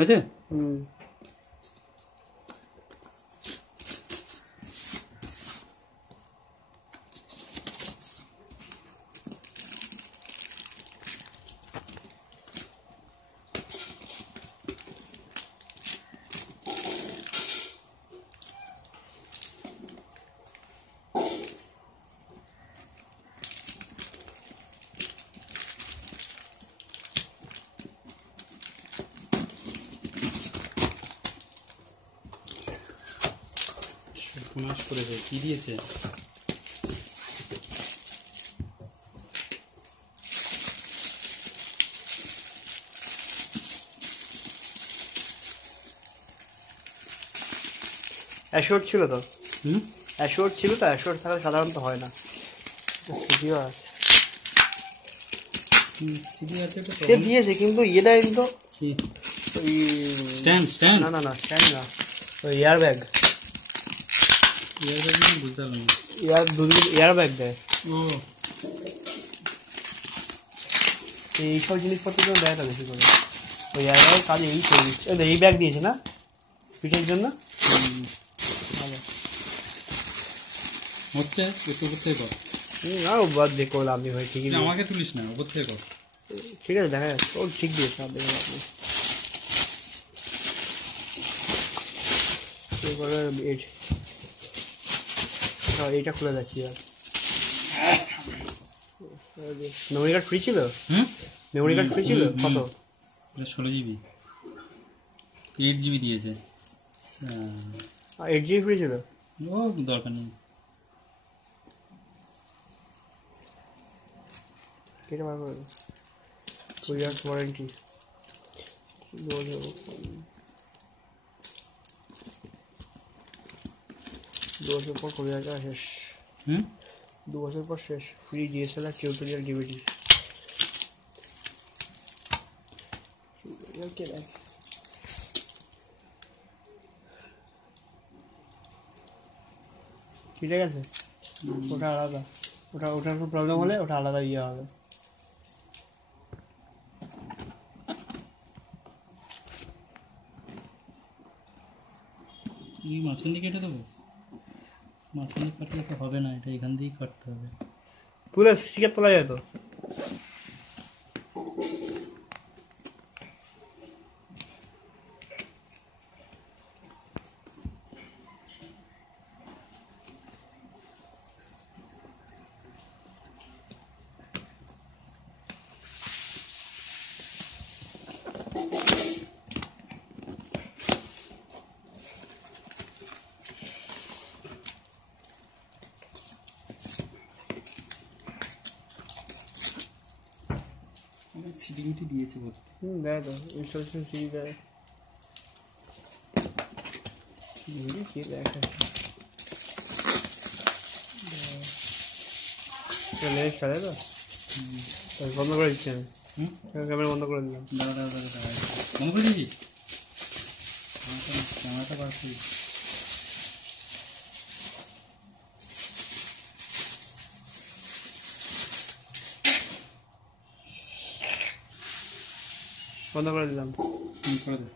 হয়েছে? সর্বনাশ করেছে। কি দিয়েছে? অ্যাশোর ছিল তো। অ্যাশোর ছিল তো, অ্যাশোর থাকলে সাধারণত হয় না। সিডিও আছে, সিডি আছে তো সে দিয়েছে, কিন্তু ইয়েটা কিন্তু ওই স্ট্যান্ড না না না, স্ট্যান্ড না, ওই এয়ার ব্যাগ। এয়ার ব্যাগ বুঝতে পারলাম না। দুদিকে এয়ার ব্যাগ দেয়। ও, এইসব জিনিসপত্র তো দেয় না বেশি করে। ওই এয়ার ব্যাগের কাজ এই করে দিচ্ছে। এই ব্যাগ দিয়েছে না পিঠের জন্য। ভালো হচ্ছে একটু উপর থেকে কর। না, ও বাদ দিয়ে করলে আপনি ভাই ঠিকই। আমাকে তুলিস না, উপর থেকে কর। ঠিক আছে, দেখা যাচ্ছে ও ঠিক দিয়েছে। আপনি এইটা খুলে যাচ্ছি। আর মেমোরি কার্ড ফ্রি ছিল? মেমোরি কার্ড ফ্রি ছিল কত? 16 জিবি, 8 জিবি দিয়েছে। 8 জিবি ফ্রি ছিল? ও দরকার নেই। কেটে বার করে 2 ইয়ার্স ওয়ারেন্টি। 2 বছর পর 20,000 টাকা শেষ। 2 বছর পর শেষ। Free DSLR tutorial DVD. ঠিক আছে, ওটা আলাদা। ওটার কোনো প্রবলেম হলে ওটা আলাদা ইয়ে হবে। মাঝখান দিয়ে কেটে দেবো? মাঝখান দিয়ে কাটলে তো হবে না, এটা এখান দিয়েই কাটতে হবে। তুলে স্টিকার তোলা যায় তো? সিডিউটি দিয়েছে বলতে। দেয় তো, ইনস্টলেশন সিডি দেয়। কি দেখা চলে তো। বন্ধ করে দিচ্ছি আমি। ক্যামেরা বন্ধ করে দিলাম। বন্ধ করে দিয়েছি। ক্যামেরাটা বার করি। বন্ধ করে দিলাম। করে দে।